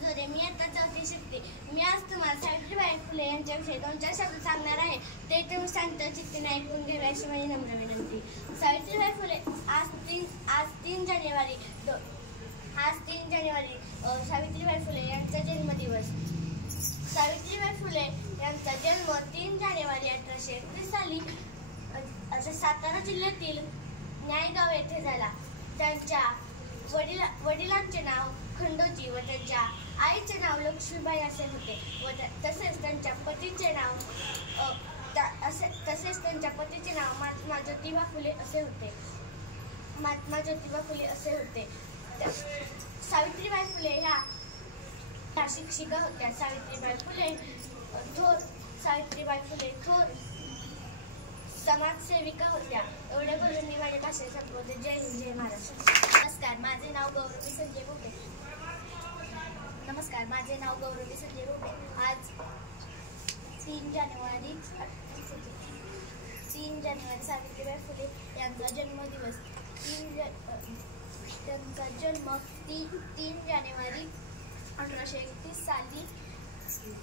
जोरे. मी आता 4थी शिकते. मी आज तुम्हाला सावित्रीबाई फुले यांच्याविषयी 2-4 शब्द सांगणार आहे. ते तुम्ही शांत चित्ताने ऐकून घ्यावे अशी माझी नम्र विनंती. सावित्रीबाई फुले आज 3 जानेवारी सावित्रीबाई फुले यांचा जन्मदिवस. सावित्रीबाई फुले यांचा जन्म 3 जानेवारी 1831 साली सातारा जिल्ह्यातील न्यायगाव येथे झाला. त्यांच्या वडिलांचे नाव खंडोजी व त्यांच्या आईचे नाव लक्ष्मीबाई असे होते व तसेच त्यांच्या पतीचे नाव महात्मा ज्योतिबा फुले असे होते. सावित्रीबाई फुले ह्या शिक्षिका होत्या. सावित्रीबाई फुले थोर समाजसेविका होत्या. एवढे बोलून मी माझ्या भाषेत संपवते. जय हिंद, जय महाराष्ट्र. नमस्कार, माझे नाव गौरवी संजय भोगे. आज 3 जानेवारी सावित्रीबाई फुले यांचा जन्मदिवस. त्यांचा जन्म 3 जानेवारी 1831 साली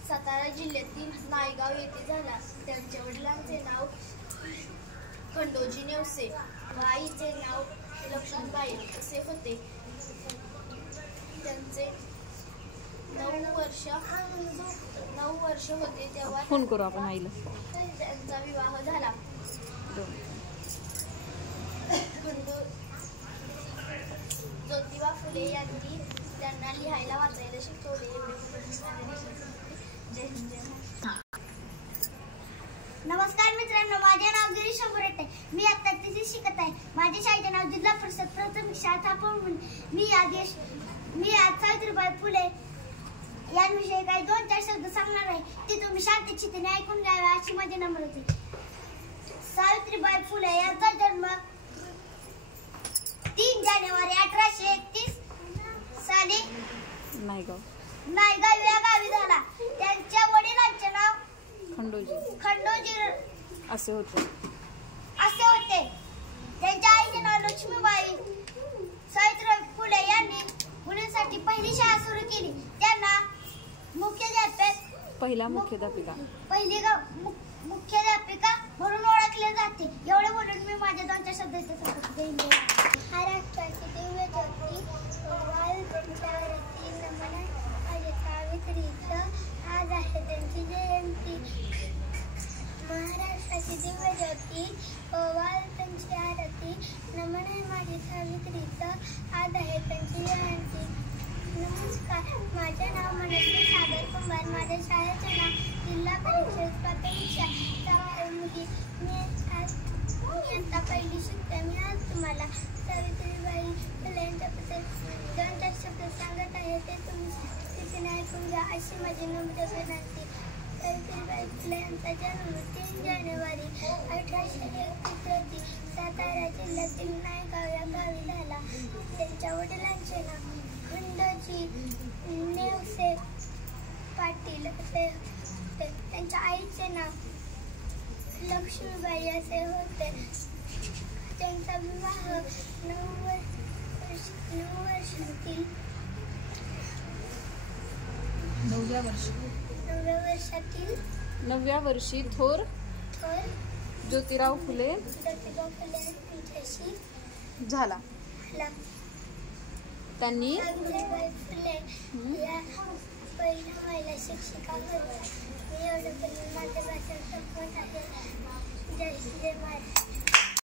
सातारा जिल्ह्यातील नायगाव येथे झाला. त्यांच्या वडिलांचे नाव खंडोजी नेवसे व आईचे नाव लक्ष्मीबाई असे होते. त्यांचे 9 वर्ष होते तेव्हा फोन करू आपण आईला. त्यांचा विवाह झाला. ज्योतिबा फुले यांनी त्यांना लिहायला वाचायला शिकवले. नमस्कार मित्रांनो, माझे नाव गिरीश अंबुरेटे. मी आता 3री शिकत आहे. माझ्या शाळेचे नाव जिल्हा परिषद प्राथमिक शाळा थापवून. मी आज सावित्रीबाई फुले यांविषयी काही 2-4 शब्द सांगणार आहे. ते तुम्ही शांत चित्ताने ऐकून घ्यावे अशी माझी नम्र होती. सावित्रीबाई फुले यांचा जन्म 3 जानेवारी 1831 साली नायगाव या गावी झाला. त्यांच्या वडिलांचे नाव खंडोजी असे होते. त्यांच्या आईचे नाव लक्ष्मीबाई. सावित्रीबाई फुले यांनी मुलींसाठी पहिली शाळा सुरू केली. त्यांना पहिला मुख्याध्यापिका म्हणून ओळखले जाते. एवढे बोलून मी माझ्या 2-4 शब्द महाराष्ट्राची दिव्य ज्योती नमन. माझ्या सावित्रीचं आज आहे त्यांची जयंती. महाराष्ट्राची दिव्य ज्योती त्यांची आरती नमन आहे. माझी सावित्रीचं आज आहे त्यांची जयंती. नमस्कार, माझे नाव मनस्वी सागर कुंभार. माझ्या शाळेचे नाव जिल्हा परिषद प्राथमिक शाळा मुली. मी आता पहिली शिकते. मी आज तुम्हाला सावित्रीबाई फुले यांच्याबद्दल 2-4 शब्द सांगत आहे. ते तुम्ही तिथे ऐकून घ्या अशी माझी नम्र विनंती. सावित्रीबाई फुले यांचा जन्म 3 जानेवारी 1831 रोजी सातारा जिल्ह्यातील नायगाव या गावी झाला. त्यांच्या वडिलांचे नाव खंडोजी नेवसे पाटील असे होते. त्यांच्या आईचे नाव लक्ष्मीबाई असे होते. त्यांचा विवाह 9व्या वर्षी थोर ज्योतिराव फुले यांच्याशी झाला. त्यांनी सावित्रीबाई फुले या पहिल्या महिला शिक्षिका होत्या. मी एवढं बोलून माझ्या भाषेत संपवत आहे. जय हिंद, जय महाराष्ट्र.